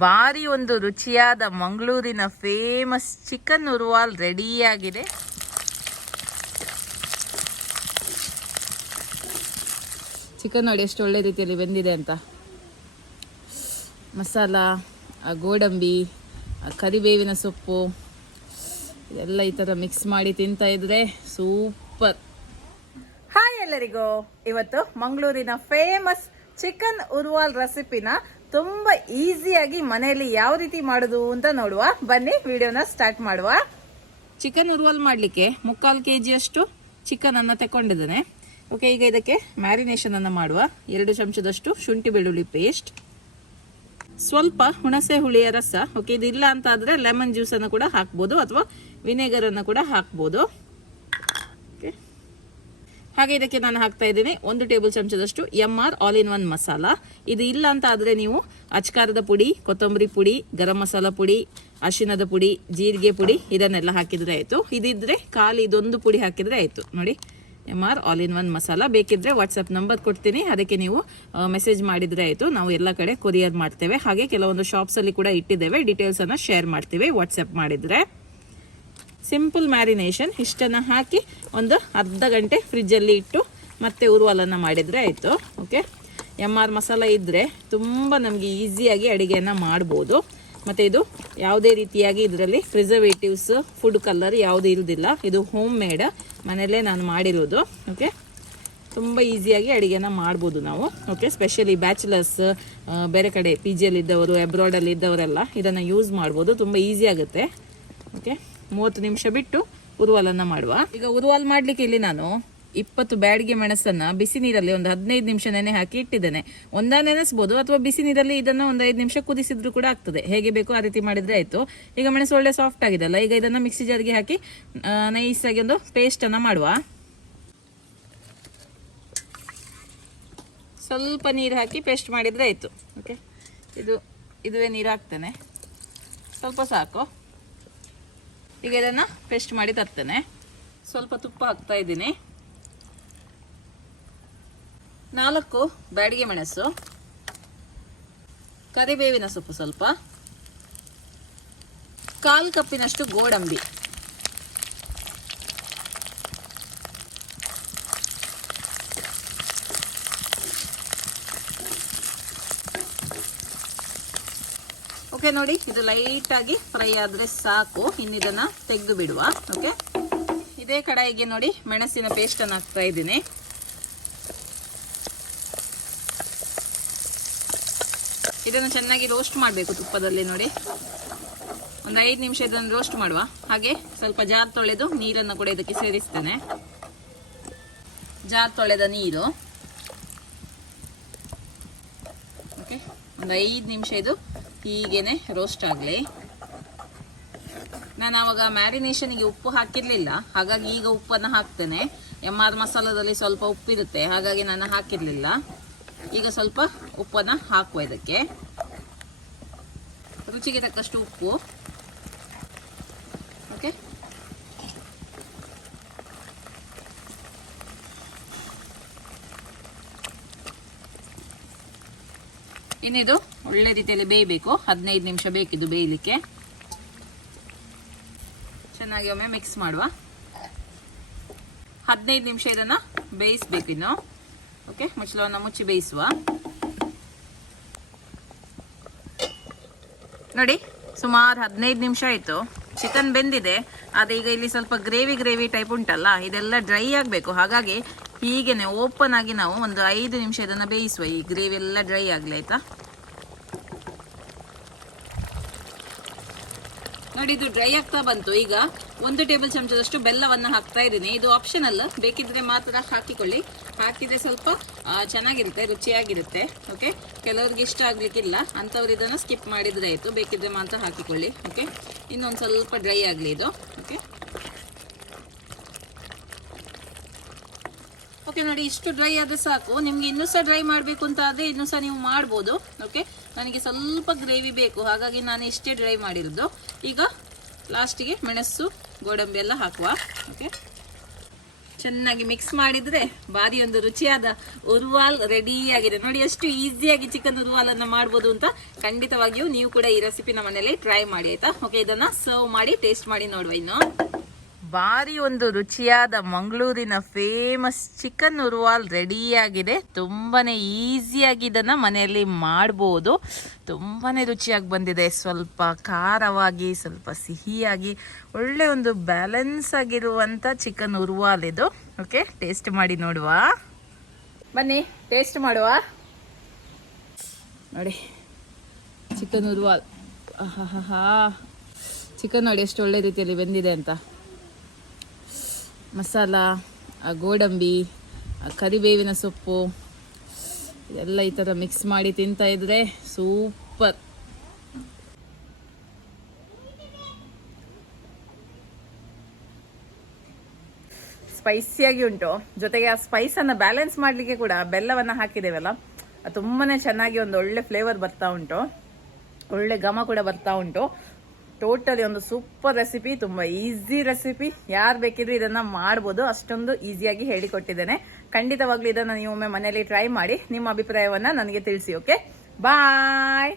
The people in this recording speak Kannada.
ಭಾರಿ ಒಂದು ರುಚಿಯಾದ ಮಂಗಳೂರಿನ ಫೇಮಸ್ ಚಿಕನ್ ಉರುವಾಲ್ ರೆಡಿಯಾಗಿದೆ. ಚಿಕನ್ ನೋಡಿ ಎಷ್ಟು ಒಳ್ಳೆ ರೀತಿಯಲ್ಲಿ ಬೆಂದಿದೆ ಅಂತ. ಮಸಾಲ, ಗೋಡಂಬಿ, ಕರಿಬೇವಿನ ಸೊಪ್ಪು ಇದೆಲ್ಲ ಈ ಥರ ಮಿಕ್ಸ್ ಮಾಡಿ ತಿಂತಾ ಇದ್ರೆ ಸೂಪರ್. ಹಾಯ್ ಎಲ್ಲರಿಗೂ, ಇವತ್ತು ಮಂಗಳೂರಿನ ಫೇಮಸ್ ಚಿಕನ್ ಉರುವಾಲ್ ರೆಸಿಪಿನ ತುಂಬ ಈಸಿಯಾಗಿ ಮನೆಯಲ್ಲಿ ಯಾವ ರೀತಿ ಮಾಡೋದು ಅಂತ ನೋಡುವ. ಬನ್ನಿ ವಿಡಿಯೋನ ಸ್ಟಾರ್ಟ್ ಮಾಡುವ. ಚಿಕನ್ ಉರುವಾಲ್ ಮಾಡಲಿಕ್ಕೆ 3/4 kg ಅಷ್ಟು ಚಿಕನ್ ಅನ್ನು ತಗೊಂಡಿದ್ದೇನೆ. ಓಕೆ, ಈಗ ಇದಕ್ಕೆ ಮ್ಯಾರಿನೇಷನ್ ಅನ್ನು ಮಾಡುವ. 2 ಚಮಚದಷ್ಟು ಶುಂಠಿ ಬೆಳ್ಳುಳ್ಳಿ ಪೇಸ್ಟ್, ಸ್ವಲ್ಪ ಹುಣಸೆ ಹುಳಿಯ ರಸ. ಓಕೆ, ಇದಿಲ್ಲ ಅಂತ ಆದ್ರೆ ಲೆಮನ್ ಜ್ಯೂಸ್ ಅನ್ನು ಕೂಡ ಹಾಕ್ಬೋದು ಅಥವಾ ವಿನೆಗರ್ ಅನ್ನು ಕೂಡ ಹಾಕ್ಬೋದು. ಓಕೆ, ಹಾಗೆ ಇದಕ್ಕೆ ನಾನು ಹಾಕ್ತಾ ಇದ್ದೀನಿ 1 ಟೇಬಲ್ ಚಮಚದಷ್ಟು MR all in one masala. ಇದು ಇಲ್ಲ ಅಂತ ಆದ್ರೆ ನೀವು ಅಚ್ಕಾರದ ಪುಡಿ, ಕೊತ್ತಂಬರಿ ಪುಡಿ, ಗರಂ ಮಸಾಲ ಪುಡಿ, ಅರಿಶಿಣದ ಪುಡಿ, ಜೀರಿಗೆ ಪುಡಿ ಇದನ್ನೆಲ್ಲ ಹಾಕಿದ್ರೆ ಆಯ್ತು. ಇದಿದ್ರೆ ಖಾಲಿ ಇದೊಂದು ಪುಡಿ ಹಾಕಿದ್ರೆ ಆಯ್ತು. ನೋಡಿ, MR all in one masala. ಬೇಕಿದ್ರೆ ವಾಟ್ಸಪ್ ನಂಬರ್ ಕೊಡ್ತೀನಿ, ಅದಕ್ಕೆ ನೀವು ಮೆಸೇಜ್ ಮಾಡಿದ್ರೆ ಆಯಿತು. ನಾವು ಎಲ್ಲ ಕಡೆ ಕೊರಿಯರ್ ಮಾಡ್ತೇವೆ. ಹಾಗೆ ಕೆಲವೊಂದು ಶಾಪ್ಸಲ್ಲಿ ಕೂಡ ಇಟ್ಟಿದ್ದೇವೆ, ಡೀಟೇಲ್ಸನ್ನು ಶೇರ್ ಮಾಡ್ತೀವಿ ವಾಟ್ಸಪ್ ಮಾಡಿದರೆ. ಸಿಂಪಲ್ ಮ್ಯಾರಿನೇಷನ್ ಇಷ್ಟನ್ನು ಹಾಕಿ ಒಂದು ಅರ್ಧ ಗಂಟೆ ಫ್ರಿಜ್ಜಲ್ಲಿ ಇಟ್ಟು ಮತ್ತೆ ಉರುವಾಲನ್ನು ಮಾಡಿದರೆ ಆಯಿತು. ಓಕೆ, MR ಮಸಾಲ ಇದ್ದರೆ ತುಂಬ ನಮಗೆ ಈಸಿಯಾಗಿ ಅಡುಗೆಯನ್ನು ಮಾಡ್ಬೋದು. ಮತ್ತು ಇದು ಯಾವುದೇ ರೀತಿಯಾಗಿ ಇದರಲ್ಲಿ ಪ್ರಿಸರ್ವೇಟಿವ್ಸ್, ಫುಡ್ ಕಲರ್ ಯಾವುದು ಇರೋದಿಲ್ಲ. ಇದು ಹೋಮ್ ಮೇಡ್, ಮನೆಯಲ್ಲೇ ನಾನು ಮಾಡಿರೋದು. ಓಕೆ, ತುಂಬ ಈಸಿಯಾಗಿ ಅಡುಗೆನ ಮಾಡ್ಬೋದು ನಾವು. ಓಕೆ, ಸ್ಪೆಷಲಿ ಬ್ಯಾಚುಲರ್ಸ್, ಬೇರೆ ಕಡೆ PGಯಲ್ಲಿ ಇದ್ದವರು, ಅಬ್ರಾಡಲ್ಲಿ ಇದ್ದವರೆಲ್ಲ ಇದನ್ನು ಯೂಸ್ ಮಾಡ್ಬೋದು. ತುಂಬ ಈಸಿ ಆಗುತ್ತೆ. ಓಕೆ, 30 ನಿಮಿಷ ಬಿಟ್ಟು ಉರುವಾಲನ್ನು ಮಾಡುವ. ಈಗ ಉರುವಾಲ್ ಮಾಡಲಿಕ್ಕೆ ಇಲ್ಲಿ ನಾನು 20 ಬ್ಯಾಡಿಗೆ ಮೆಣಸನ್ನು ಬಿಸಿ ನೀರಲ್ಲಿ ಒಂದು 15 ನಿಮಿಷ ನೆನೆ ಹಾಕಿ ಇಟ್ಟಿದ್ದೇನೆ. ಒಂದ ನೆನೆಸ್ಬೋದು ಅಥವಾ ಬಿಸಿ ನೀರಲ್ಲಿ ಇದನ್ನು ಒಂದು 5 ನಿಮಿಷ ಕುದಿಸಿದ್ರು ಕೂಡ ಆಗ್ತದೆ. ಹೇಗೆ ಬೇಕು ಆ ರೀತಿ ಮಾಡಿದ್ರೆ ಆಯಿತು. ಈಗ ಮೆಣಸು ಒಳ್ಳೆ ಸಾಫ್ಟ್ ಆಗಿದೆಲ್ಲ, ಈಗ ಇದನ್ನು ಮಿಕ್ಸಿ ಜಾರ್ಗೆ ಹಾಕಿ ನೈಸಾಗಿ ಒಂದು ಪೇಸ್ಟನ್ನು ಮಾಡುವ. ಸ್ವಲ್ಪ ನೀರು ಹಾಕಿ ಪೇಸ್ಟ್ ಮಾಡಿದರೆ ಆಯಿತು. ಓಕೆ, ಇದುವೇ ನೀರು ಹಾಕ್ತೇನೆ, ಸ್ವಲ್ಪ ಸಾಕು. ಈಗ ಇದನ್ನು ಪೇಸ್ಟ್ ಮಾಡಿ ತರ್ತೇನೆ. ಸ್ವಲ್ಪ ತುಪ್ಪ ಹಾಕ್ತಾ ಇದ್ದೀನಿ. 4 ಬ್ಯಾಡಿಗೆ ಮೆಣಸು, ಕರಿಬೇವಿನ ಸೊಪ್ಪು ಸ್ವಲ್ಪ, 1/4 ಕಪ್ಪಿನಷ್ಟು ಗೋಡಂಬಿ, ಓಕೆ. ನೋಡಿ, ಇದು ಲೈಟಾಗಿ ಫ್ರೈ ಆದರೆ ಸಾಕು. ಇನ್ನಿದನ್ನು ತೆಗೆದು ಬಿಡುವ. ಓಕೆ, ಇದೇ ಕಡಾಯಿಗೆ ನೋಡಿ ಮೆಣಸಿನ ಪೇಸ್ಟನ್ನು ಹಾಕ್ತಾ ಇದ್ದೀನಿ. ಇದನ್ನು ಚೆನ್ನಾಗಿ ರೋಸ್ಟ್ ಮಾಡಬೇಕು ತುಪ್ಪದಲ್ಲಿ. ನೋಡಿ, ಒಂದು 5 ನಿಮಿಷ ಇದನ್ನು ರೋಸ್ಟ್ ಮಾಡುವ. ಹಾಗೆ ಸ್ವಲ್ಪ ಜಾರ್ ತೊಳೆದು ನೀರನ್ನು ಕೂಡ ಇದಕ್ಕೆ ಸೇರಿಸ್ತೇನೆ. ಜಾರ್ ತೊಳೆದ ನೀರು. ಓಕೆ, ಒಂದು 5 ನಿಮಿಷ ಇದು ಹೀಗೇನೆ ರೋಸ್ಟ್ ಆಗಲಿ. ನಾನು ಆವಾಗ ಮ್ಯಾರಿನೇಷನ್ಗೆ ಉಪ್ಪು ಹಾಕಿರಲಿಲ್ಲ, ಹಾಗಾಗಿ ಈಗ ಉಪ್ಪನ್ನು ಹಾಕ್ತೇನೆ. MR ಮಸಾಲದಲ್ಲಿ ಸ್ವಲ್ಪ ಉಪ್ಪಿರುತ್ತೆ, ಹಾಗಾಗಿ ನಾನು ಹಾಕಿರಲಿಲ್ಲ. ಈಗ ಸ್ವಲ್ಪ ಉಪ್ಪನ್ನು ಹಾಕುವ ಇದಕ್ಕೆ, ರುಚಿಗೆ ತಕ್ಕಷ್ಟು ಉಪ್ಪು. ಓಕೆ, ಇನ್ನಿದು ಒಳ್ಳೆ ರೀತಿಯಲ್ಲಿ ಬೇಯಬೇಕು. 15 ನಿಮಿಷ ಬೇಕಿದು ಬೇಯಲಿಕ್ಕೆ. ಚೆನ್ನಾಗಿ ಒಮ್ಮೆ ಮಿಕ್ಸ್ ಮಾಡುವ. 15 ನಿಮಿಷ ಇದನ್ನು ಬೇಯಿಸಬೇಕು ಇನ್ನು. ಓಕೆ, ಮುಚ್ಚಳವನ್ನು ಮುಚ್ಚಿ ಬೇಯಿಸುವ. ನೋಡಿ, ಸುಮಾರು 15 ನಿಮಿಷ ಆಯಿತು. ಚಿಕನ್ ಬೆಂದಿದೆ, ಆದರೆ ಈಗ ಇಲ್ಲಿ ಸ್ವಲ್ಪ ಗ್ರೇವಿ ಟೈಪ್ ಉಂಟಲ್ಲ, ಇದೆಲ್ಲ ಡ್ರೈ ಆಗಬೇಕು. ಹಾಗಾಗಿ ಹೀಗೇನೆ ಓಪನ್ ಆಗಿ ನಾವು ಒಂದು 5 ನಿಮಿಷ ಇದನ್ನು ಬೇಯಿಸುವ. ಈ ಗ್ರೇವಿ ಎಲ್ಲ ಡ್ರೈ ಆಗಲಿ, ಆಯ್ತಾ? ನೋಡಿ, ಇದು ಡ್ರೈ ಆಗ್ತಾ ಬಂತು. ಈಗ 1 ಟೇಬಲ್ ಚಮಚದಷ್ಟು ಬೆಲ್ಲವನ್ನು ಹಾಕ್ತಾ ಇದ್ದೀನಿ. ಇದು ಆಪ್ಷನಲ್, ಬೇಕಿದ್ರೆ ಮಾತ್ರ ಹಾಕಿಕೊಳ್ಳಿ. ಹಾಕಿದ್ರೆ ಸ್ವಲ್ಪ ಚೆನ್ನಾಗಿರುತ್ತೆ, ರುಚಿಯಾಗಿರುತ್ತೆ. ಓಕೆ, ಕೆಲವ್ರಿಗೆ ಇಷ್ಟ ಆಗ್ಲಿಕ್ಕಿಲ್ಲ, ಅಂಥವ್ರು ಇದನ್ನು ಸ್ಕಿಪ್ ಮಾಡಿದ್ರೆ ಆಯಿತು. ಬೇಕಿದ್ರೆ ಮಾತ್ರ ಹಾಕಿಕೊಳ್ಳಿ. ಓಕೆ, ಇನ್ನೊಂದು ಸ್ವಲ್ಪ ಡ್ರೈ ಆಗಲಿ ಇದು. ಓಕೆ, ಓಕೆ ನೋಡಿ, ಇಷ್ಟು ಡ್ರೈ ಆದರೆ ಸಾಕು. ನಿಮಗೆ ಇನ್ನೂ ಸಹ ಡ್ರೈ ಮಾಡಬೇಕು ಅಂತ ಆದರೆ ಇನ್ನೂ ಸಹ ನೀವು ಮಾಡ್ಬೋದು. ಓಕೆ, ನನಗೆ ಸ್ವಲ್ಪ ಗ್ರೇವಿ ಬೇಕು, ಹಾಗಾಗಿ ನಾನು ಇಷ್ಟೇ ಡ್ರೈ ಮಾಡಿರೋದು. ಈಗ ಲಾಸ್ಟಿಗೆ ಮೆಣಸು, ಗೋಡಂಬಿ ಎಲ್ಲ ಹಾಕುವ. ಓಕೆ, ಚೆನ್ನಾಗಿ ಮಿಕ್ಸ್ ಮಾಡಿದ್ರೆ ಭಾರಿ ಒಂದು ರುಚಿಯಾದ ಉರ್ವಾಲ್ ರೆಡಿ ಆಗಿದೆ. ನೋಡಿ ಎಷ್ಟು ಈಸಿಯಾಗಿ ಚಿಕನ್ ಉರ್ವಾಲ್ ಅನ್ನ ಮಾಡ್ಬೋದು ಅಂತ. ಖಂಡಿತವಾಗಿಯೂ ನೀವು ಕೂಡ ಈ ರೆಸಿಪಿನ ಮನೇಲಿ ಟ್ರೈ ಮಾಡಿ ಆಯ್ತಾ. ಓಕೆ, ಇದನ್ನ ಸರ್ವ್ ಮಾಡಿ ಟೇಸ್ಟ್ ಮಾಡಿ ನೋಡುವ. ಇನ್ನು ಭಾರಿ ಒಂದು ರುಚಿಯಾದ ಮಂಗಳೂರಿನ ಫೇಮಸ್ ಚಿಕನ್ ಉರ್ವಾಲ್ ರೆಡಿ ಆಗಿದೆ. ತುಂಬಾನೇ ಈಸಿಯಾಗಿ ಇದನ್ನ ಮನೆಯಲ್ಲಿ ಮಾಡ್ಬೋದು. ತುಂಬಾನೇ ರುಚಿಯಾಗಿ ಬಂದಿದೆ. ಸ್ವಲ್ಪ ಖಾರವಾಗಿ, ಸ್ವಲ್ಪ ಸಿಹಿಯಾಗಿ, ಒಳ್ಳೆ ಒಂದು ಬ್ಯಾಲೆನ್ಸ್ ಆಗಿರುವಂತ ಚಿಕನ್ ಉರ್ವಾಲ್ ಇದು. ಓಕೆ, ಟೇಸ್ಟ್ ಮಾಡಿ ನೋಡುವ. ಬನ್ನಿ ಟೇಸ್ಟ್ ಮಾಡುವ. ನೋಡಿ ಚಿಕನ್ ಉರ್ವಾಲ್. ಚಿಕನ್ ನೋಡಿ ಎಷ್ಟು ಒಳ್ಳೆ ರೀತಿಯಲ್ಲಿ ಬೆಂದಿದೆ ಅಂತ. ಮಸಾಲ, ಗೋಡಂಬಿ, ಕರಿಬೇವಿನ ಸೊಪ್ಪು ಇದೆಲ್ಲ ಈ ಥರ ಮಿಕ್ಸ್ ಮಾಡಿ ತಿಂತಾ ಇದ್ರೆ ಸೂಪರ್. ಸ್ಪೈಸಿಯಾಗಿ ಉಂಟು. ಜೊತೆಗೆ ಆ ಸ್ಪೈಸನ್ನು ಬ್ಯಾಲೆನ್ಸ್ ಮಾಡಲಿಕ್ಕೆ ಕೂಡ ಬೆಲ್ಲವನ್ನು ಹಾಕಿದ್ದೇವಲ್ಲ, ಅದು ತುಂಬಾನೇ ಚೆನ್ನಾಗಿ ಒಂದು ಒಳ್ಳೆ ಫ್ಲೇವರ್ ಬರ್ತಾ ಉಂಟು. ಒಳ್ಳೆ ಘಮ ಕೂಡ ಬರ್ತಾ ಉಂಟು. ಟೋಟಲಿ ಒಂದು ಸೂಪರ್ ರೆಸಿಪಿ, ತುಂಬಾ ಈಸಿ ರೆಸಿಪಿ. ಯಾರು ಬೇಕಿದ್ರು ಇದನ್ನ ಮಾಡ್ಬೋದು, ಅಷ್ಟೊಂದು ಈಸಿಯಾಗಿ ಹೇಳಿಕೊಟ್ಟಿದ್ದೇನೆ. ಖಂಡಿತವಾಗ್ಲೂ ಇದನ್ನ ನೀವು ಒಮ್ಮೆ ಮನೆಯಲ್ಲಿ ಟ್ರೈ ಮಾಡಿ ನಿಮ್ಮ ಅಭಿಪ್ರಾಯವನ್ನ ನನಗೆ ತಿಳಿಸಿ. ಓಕೆ, ಬಾಯ್.